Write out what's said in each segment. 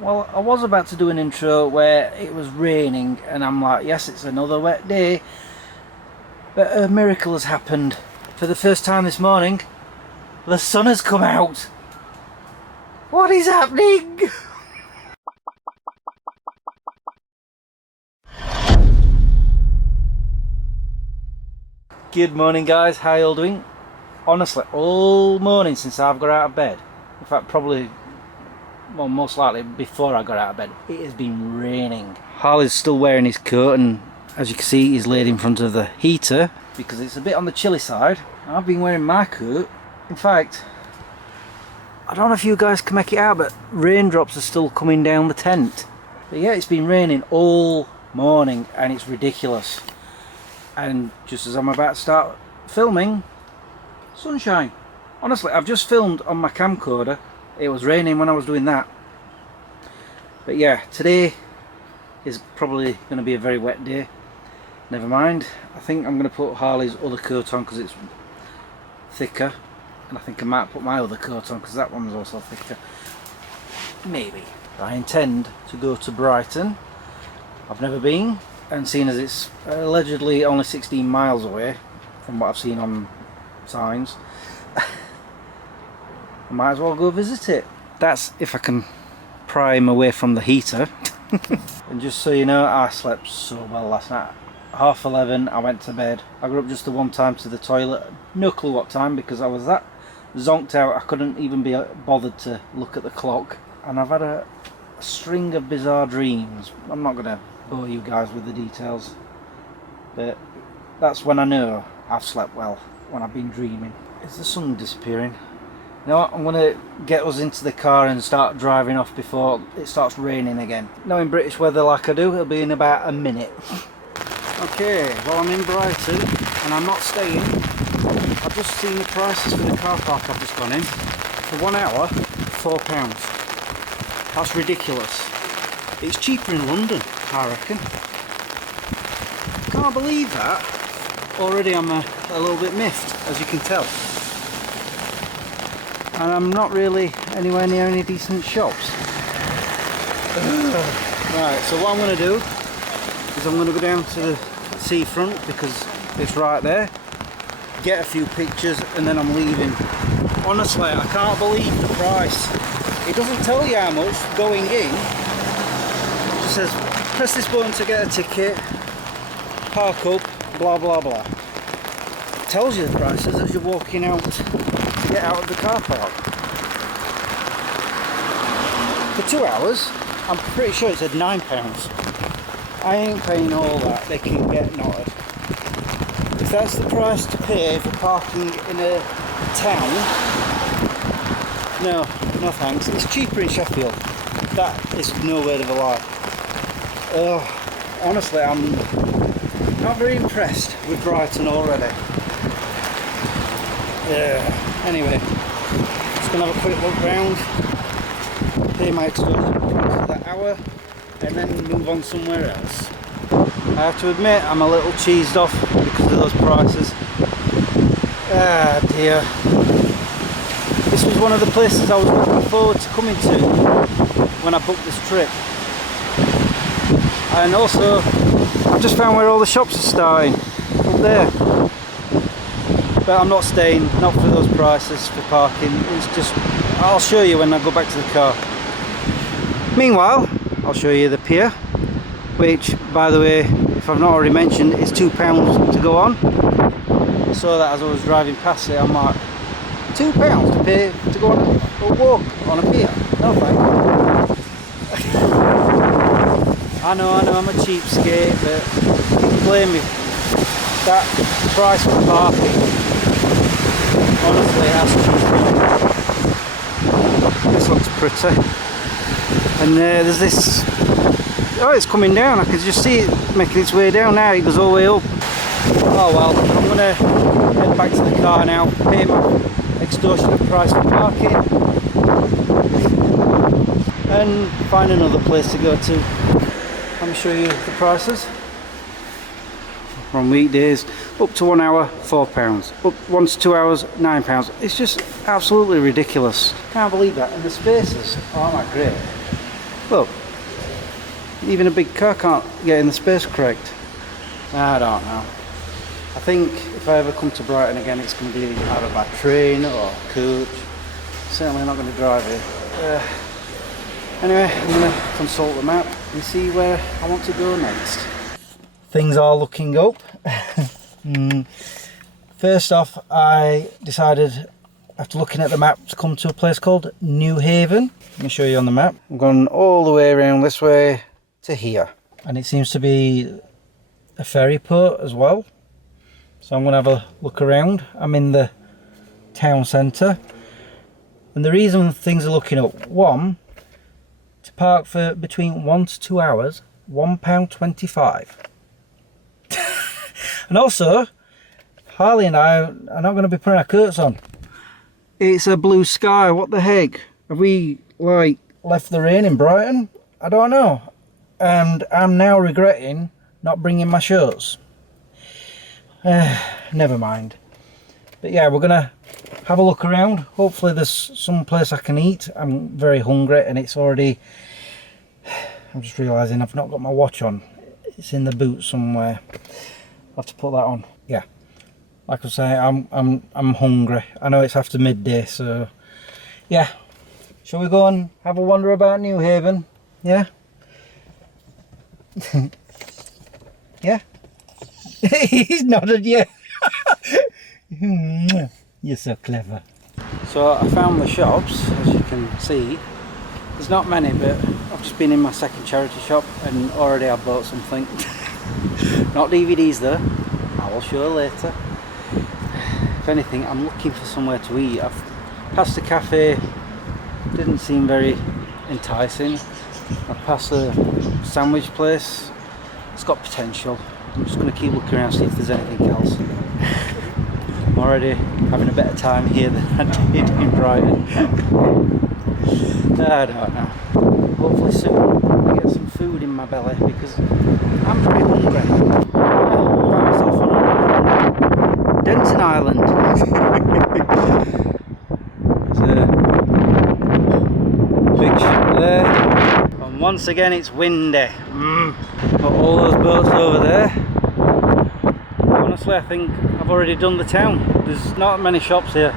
Well, I was about to do an intro where it was raining and I'm like, yes, it's another wet day, but a miracle has happened. For the first time this morning, the sun has come out. What is happening? Good morning guys, how you all doing? Honestly, all morning since I've got out of bed, in fact probably, well, most likely before I got out of bed, it has been raining. Harley's still wearing his coat and as you can see he's laid in front of the heater because it's a bit on the chilly side. I've been wearing my coat. In fact, I don't know if you guys can make it out, but raindrops are still coming down the tent. But yeah, it's been raining all morning and it's ridiculous. And just as I'm about to start filming, sunshine. Honestly, I've just filmed on my camcorder. It was raining when I was doing that. But yeah, today is probably going to be a very wet day. Never mind. I think I'm going to put Harley's other coat on because it's thicker. And I think I might put my other coat on because that one's also thicker. Maybe. I intend to go to Brighton. I've never been. And seeing as it's allegedly only 16 miles away from what I've seen on signs, I might as well go visit it. That's if I can pry him away from the heater. And just so you know, I slept so well last night. 11:30 I went to bed. I got up just the one time to the toilet. No clue what time because I was that zonked out I couldn't even be bothered to look at the clock. And I've had a string of bizarre dreams. I'm not going to bore you guys with the details, but that's when I know I've slept well, when I've been dreaming. Is the sun disappearing? You know what, I'm going to get us into the car and start driving off before it starts raining again. Knowing British weather like I do, it'll be in about a minute. Okay, well I'm in Brighton and I'm not staying. I've just seen the prices for the car park I've just gone in. For 1 hour, £4. That's ridiculous. It's cheaper in London, I reckon. Can't believe that. Already I'm a little bit miffed, as you can tell. And I'm not really anywhere near any decent shops. Right, so what I'm going to do is I'm going to go down to the seafront because it's right there. Get a few pictures and then I'm leaving. Honestly, I can't believe the price. It doesn't tell you how much going in. It says press this button to get a ticket, park up, blah blah blah. It tells you the prices as you're walking out to get out of the car park. For 2 hours, I'm pretty sure it said £9. I ain't paying all that, they can get knotted. If that's the price to pay for parking in a town, no thanks. It's cheaper in Sheffield. That is no word of a lie. Honestly, I'm not very impressed with Brighton already. Anyway, just going to have a quick look round, pay my excursion for that hour, and then move on somewhere else. I have to admit, I'm a little cheesed off because of those prices. Ah dear. This was one of the places I was looking forward to coming to when I booked this trip. And also, I've just found where all the shops are starting, up there. But I'm not staying, not for those prices for parking. It's just, I'll show you when I go back to the car. Meanwhile, I'll show you the pier, which, by the way, if I've not already mentioned, is £2 to go on. I saw that as I was driving past it, I'm like, £2 to pay to go on a walk on a pier? No thanks. I know, I'm a cheapskate, but you can blame me. That price for parking, honestly, that's cheap. This looks pretty. And there's this, oh, it's coming down. I can just see it making its way down now. It goes all the way up. Oh well, I'm going to head back to the car now, pay my extortionate price for parking, and find another place to go to. Let me show you the prices. From weekdays, up to 1 hour, £4. Up 1 to 2 hours, £9. It's just absolutely ridiculous. Can't believe that. And the spaces aren't that great. Look, even a big car can't get in the space correct. I don't know. I think if I ever come to Brighton again, it's going to be either by train or coach. Certainly not going to drive it. Anyway, I'm going to consult the map and see where I want to go next. Things are looking up. First off, I decided, after looking at the map, to come to a place called Newhaven. Let me show you on the map. I'm going all the way around this way to here. And it seems to be a ferry port as well. So I'm going to have a look around. I'm in the town centre. And the reason things are looking up, one, to park for between 1 to 2 hours, £1.25. And also, Harley and I are not going to be putting our coats on. It's a blue sky, what the heck? Have we, like, left the rain in Brighton? I don't know. And I'm now regretting not bringing my shorts. Never mind. But yeah, we're going to have a look around. Hopefully there's some place I can eat. I'm very hungry and it's already... I'm just realising I've not got my watch on. It's in the boot somewhere. I'll have to put that on. Yeah. Like I say, I'm hungry. I know it's after midday, so yeah. Shall we go and have a wander about Newhaven? Yeah? Yeah? He's nodded, yeah. You're so clever. So I found the shops, as you can see. There's not many, but I've just been in my second charity shop and already I bought something. Not DVDs though, I will show later. If anything, I'm looking for somewhere to eat. I've passed a cafe, didn't seem very enticing. I've passed a sandwich place, it's got potential. I'm just going to keep looking around, see if there's anything else. I'm already having a better time here than I did in Brighton. I don't know. Hopefully soon I get some food in my belly because I'm very hungry. I found myself on an island. Denton Island. There's a big ship there. And once again it's windy. Got all those boats over there. Honestly, I think I've already done the town. There's not many shops here.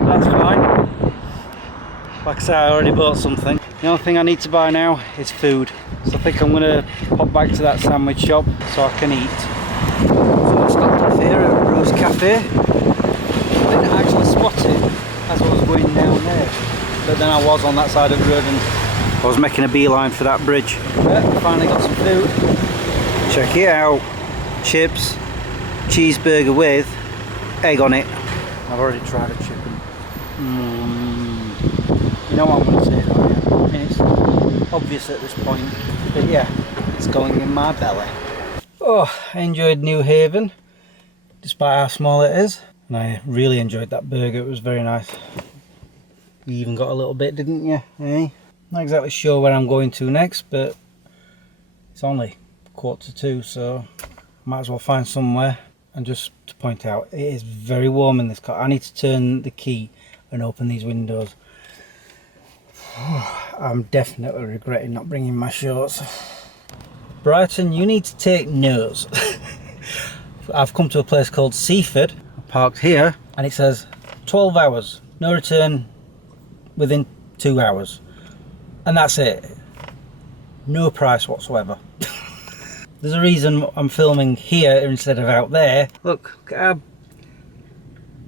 That's fine. Like I said, I already bought something. The only thing I need to buy now is food. So I think I'm going to pop back to that sandwich shop so I can eat. So I stopped off here at Rose Cafe. I didn't actually spot it as I was going down there. But then I was on that side of the road and I was making a beeline for that bridge. But I finally got some food. Check it out. Chips, cheeseburger with egg on it. I've already tried a chicken. You know what I'm going to say though, yeah? And it's obvious at this point, but yeah, it's going in my belly. Oh, I enjoyed Newhaven, despite how small it is. And I really enjoyed that burger, it was very nice. You even got a little bit, didn't you? Eh? Not exactly sure where I'm going to next, but it's only 1:45, so might as well find somewhere. And just to point out, it is very warm in this car. I need to turn the key and open these windows. I'm definitely regretting not bringing my shorts. Brighton, you need to take notes. I've come to a place called Seaford. I parked here and it says 12 hours, no return within 2 hours. And that's it. No price whatsoever. There's a reason I'm filming here instead of out there. Look how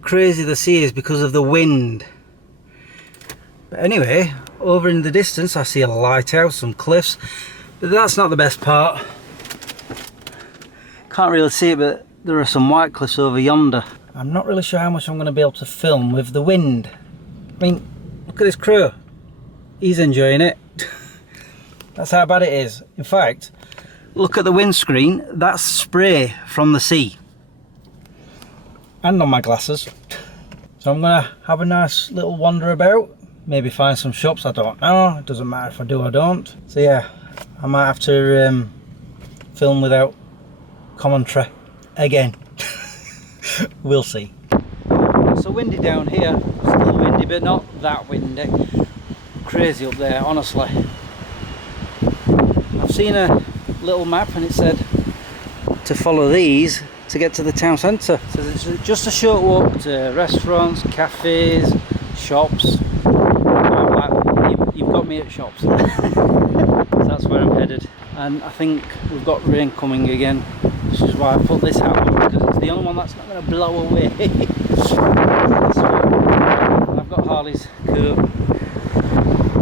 crazy the sea is because of the wind. But anyway, over in the distance I see a lighthouse, some cliffs, but that's not the best part. Can't really see it, but there are some white cliffs over yonder. I'm not really sure how much I'm going to be able to film with the wind. I mean, look at this crew. He's enjoying it. That's how bad it is. In fact, look at the windscreen, that's spray from the sea. And on my glasses. So I'm going to have a nice little wander about. Maybe find some shops, I don't know. It doesn't matter if I do or don't. So yeah, I might have to film without commentary again. We'll see. It's so windy down here. Still windy, but not that windy. crazy up there, honestly. I've seen a little map and it said to follow these to get to the town centre. So it's just a short walk to restaurants, cafes, shops. I'm like, you've got me at shops. So that's where I'm headed. And I think we've got rain coming again, which is why I put this hat on, because it's the only one that's not going to blow away. So I've got Harley's coat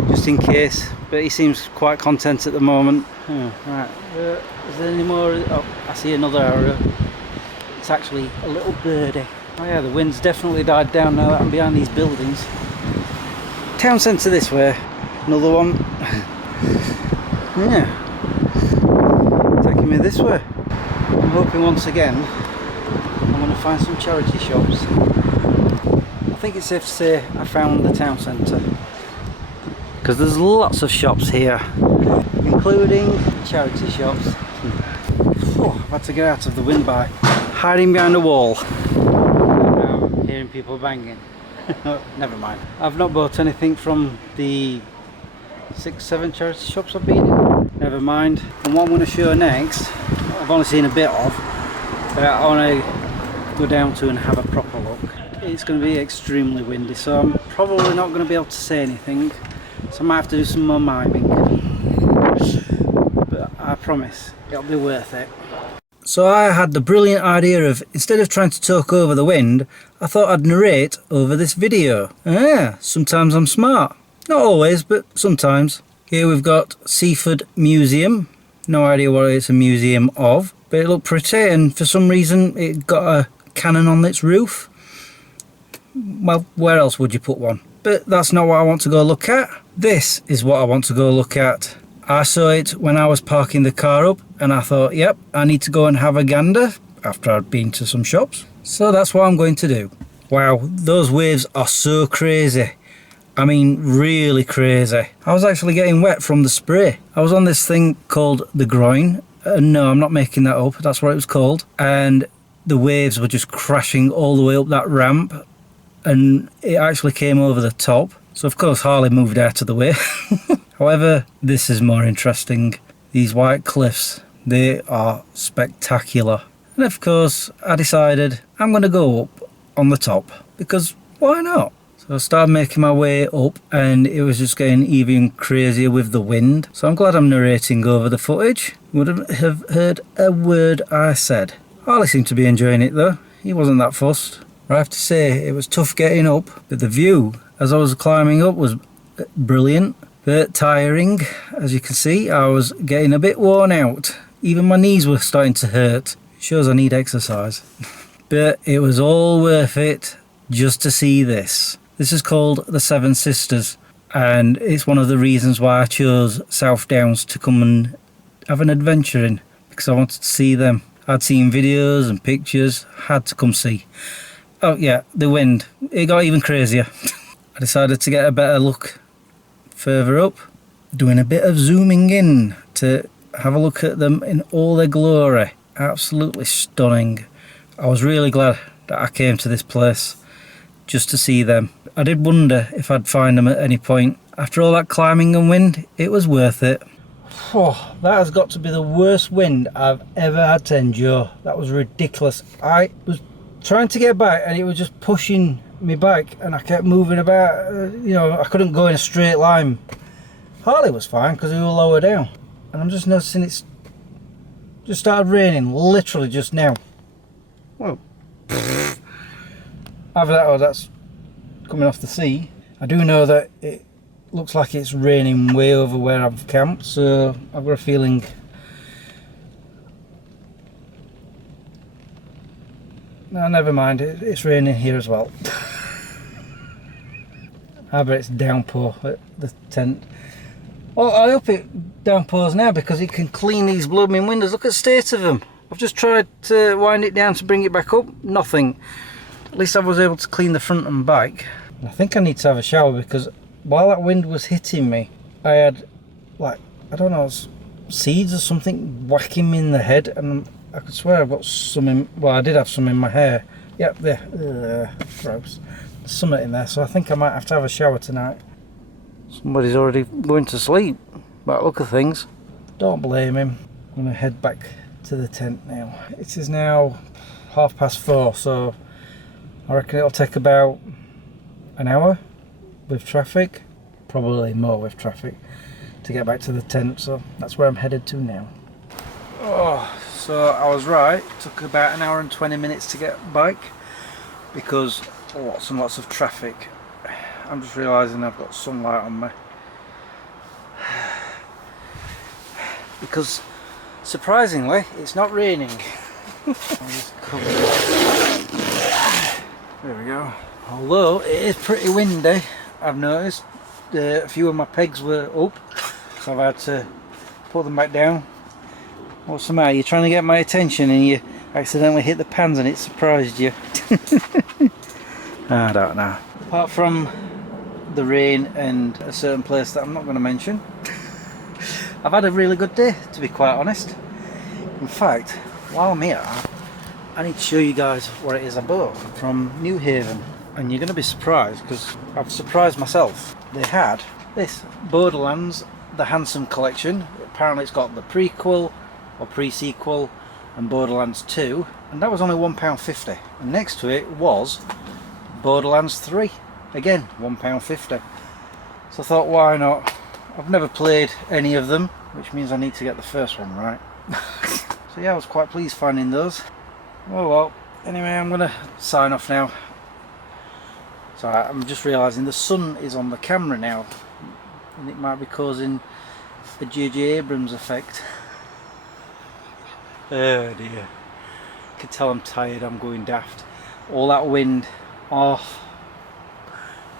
just in case, but he seems quite content at the moment. Right, is there any more? Oh, I see another arrow. It's actually a little birdie. Oh yeah, the wind's definitely died down now that I'm behind these buildings. Town centre this way, another one. Yeah, taking me this way. I'm hoping once again I'm going to find some charity shops. I think it's safe to say I found the town centre, because there's lots of shops here, including charity shops. I've had to get out of the wind by hiding behind a wall. And now I'm hearing people banging. Never mind. I've not bought anything from the 6-7 charity shops I've been in. Never mind. And what I'm going to show next, I've only seen a bit of, but I want to go down to and have a proper look. It's going to be extremely windy, so I'm probably not going to be able to say anything. So I might have to do some more miming. But I promise, it'll be worth it. So I had the brilliant idea of, instead of trying to talk over the wind, I thought I'd narrate over this video. Sometimes I'm smart. Not always, but sometimes. Here we've got Seaford Museum. No idea what it's a museum of, but it looked pretty, and for some reason it got a cannon on its roof. Well, where else would you put one? But that's not what I want to go look at. This is what I want to go look at. I saw it when I was parking the car up, and I thought, yep, I need to go and have a gander after I'd been to some shops. So that's what I'm going to do. Wow, those waves are so crazy. I mean, really crazy. I was actually getting wet from the spray. I was on this thing called the Groin. No, I'm not making that up. That's what it was called. And the waves were just crashing all the way up that ramp. And it actually came over the top. So of course Harley moved out of the way. However, this is more interesting. These white cliffs, they are spectacular. And of course, I decided I'm going to go up on the top, because why not? So I started making my way up, and it was just getting even crazier with the wind. So I'm glad I'm narrating over the footage. Wouldn't have heard a word I said. Harley seemed to be enjoying it though. He wasn't that fussed. I have to say, it was tough getting up, but the view as I was climbing up was brilliant, but tiring. As you can see, I was getting a bit worn out. Even my knees were starting to hurt. It shows I need exercise. But it was all worth it just to see this. This is called the Seven Sisters, and it's one of the reasons why I chose South Downs to come and have an adventure in, because I wanted to see them. I'd seen videos and pictures, had to come see. Oh yeah, the wind, it got even crazier. I decided to get a better look further up, doing a bit of zooming in to have a look at them in all their glory. Absolutely stunning. I was really glad that I came to this place just to see them. I did wonder if I'd find them at any point. After all that climbing and wind, it was worth it. Oh, that has got to be the worst wind I've ever had to endure. That was ridiculous. I was trying to get back and it was just pushing me back, and I kept moving about. I couldn't go in a straight line. Harley was fine because we were lower down, and I'm just noticing it's just started raining literally just now. Well, either that or that's coming off the sea. I do know that it looks like it's raining way over where I've camped, so I've got a feeling no, never mind, it's raining here as well. I bet it's downpour at the tent. Well, I hope it downpours now, because it can clean these blooming windows. Look at the state of them. I've just tried to wind it down to bring it back up, nothing. At least I was able to clean the front and back. I think I need to have a shower, because while that wind was hitting me, I had, like, I don't know, seeds or something whacking me in the head, and I could swear I've got some in, well, I did have some in my hair. Yep, there, gross. There's some in there, so I think I might have to have a shower tonight. Somebody's already going to sleep. But look at things. Don't blame him. I'm going to head back to the tent now. It is now 4:30, so I reckon it'll take about an hour with traffic, probably more with traffic, to get back to the tent, so that's where I'm headed to now. Oh, so I was right, it took about an hour and 20 minutes to get back because lots and lots of traffic. I'm just realising I've got sunlight on me. Because surprisingly it's not raining. I'll just cover it. There we go. Although it is pretty windy, I've noticed a few of my pegs were up, so I've had to put them back down. What's the matter? You're trying to get my attention and you accidentally hit the pans and it surprised you. I don't know. Apart from the rain and a certain place that I'm not going to mention, I've had a really good day, to be quite honest. In fact, while I'm here, I need to show you guys what it is I bought from Newhaven. And you're going to be surprised, because I've surprised myself. They had this Borderlands, the Handsome Collection. Apparently it's got the prequel or pre-sequel and Borderlands 2, and that was only £1.50. And next to it was Borderlands 3, again £1.50. So I thought, why not? I've never played any of them, which means I need to get the first one right. So yeah, I was quite pleased finding those. Oh well, anyway, I'm gonna sign off now. So I'm just realising the sun is on the camera now, and it might be causing a J.J. Abrams effect. Oh dear. You can tell I'm tired, I'm going daft. All that wind, oh,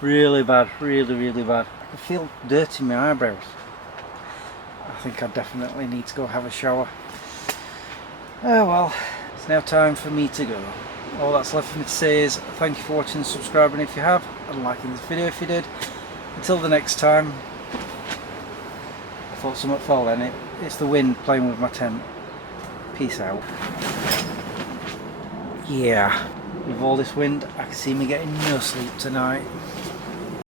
really bad, really bad. I can feel dirt in my eyebrows. I think I definitely need to go have a shower. Oh well, it's now time for me to go. All that's left for me to say is thank you for watching and subscribing if you have, and liking this video if you did. Until the next time, I thought something fell then, it's the wind playing with my tent. Peace out. Yeah, with all this wind I can see me getting no sleep tonight.